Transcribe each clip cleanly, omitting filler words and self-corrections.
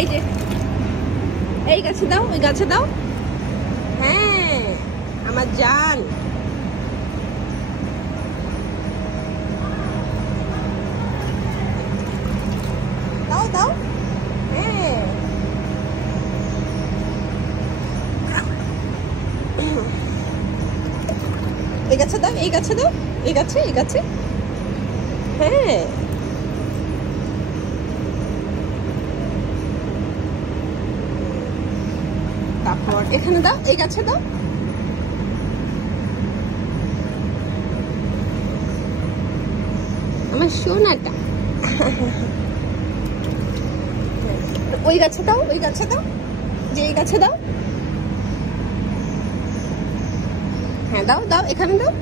এই যে এই গাছে দাও, ওই গাছে দাও। হ্যাঁ আমার জান, দাও দাও। হ্যাঁ এই গাছে দাও, এই গাছে দাও, এই গাছে, এই গাছে। হ্যাঁ তারপর এখানে দাও, এই গাছে দাও। আমার সোনাটা। ওই গাছে দাও, ওই গাছে দাও, যে এই গাছে দাও। হ্যাঁ দাও দাও, এখানে দাও।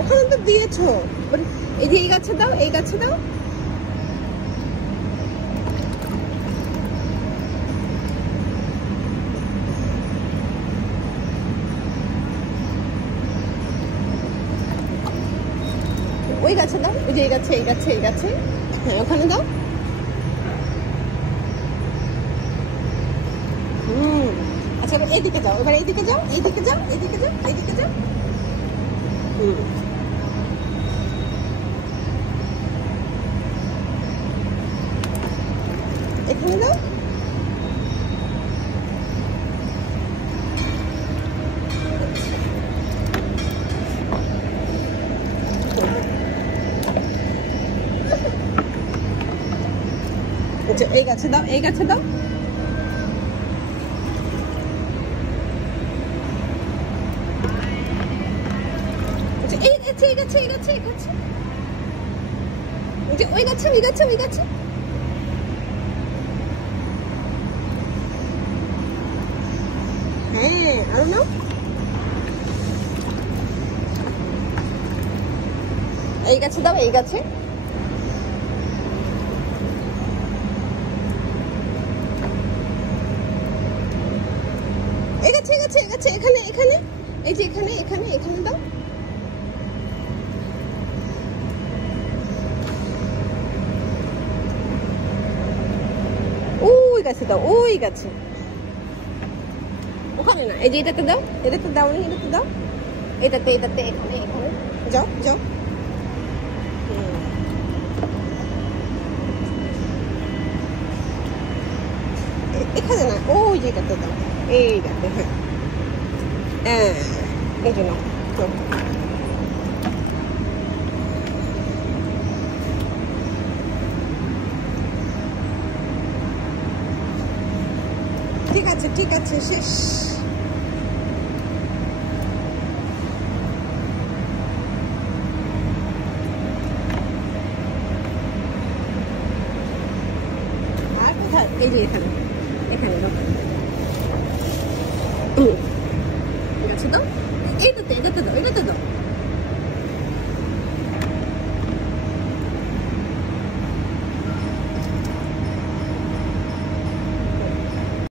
ওখানে তো দিয়েছো। এই যে এই গাছে দাও, এই গাছে দাও। ওই গাছে দাও, ওই যে এই গাছে, এই গাছে, এই গাছে। হ্যাঁ ওখানে দাও। আচ্ছা এবার এইদিকে যাও, এবার এইদিকে যাও, এইদিকে যাও, এইদিকে যাও, এইদিকে যাও। এখানে দাও। আচ্ছা এই গাছে দাও, এই গাছে দাও। আচ্ছা এই গাছে, এই গাছে, এই গাছে, এই গাছে। ওই গাছে, ওই গাছে, ওই গাছে। হ্যাঁ আরো নাও। এই গাছে দাও, এই গাছে। এই গাছে, এই গাছে, এই গাছে, এখানে, এখানে, এই যে এখানে, এখানে, এখানে দাও। ওই গাছে দাও, ওই গাছে। ওখানে না, এই যে এটাতে দাও, এটাতে দাও নি, এটাতে দাও, এটাতে, এটাতে, এখানে, এখানে যাও, যাও। এখানে না, ওই যে এটাতে দাও, এইটাতে। হ্যাঁ এই জন্য ঠিক আছে, ঠিক আছে, শেষ। আর কোথায়? এই যে এখানে, এখানে দাও। ঠিক আছে দাও, এইটাতে, এটাতে দাও, এটাতে দাও।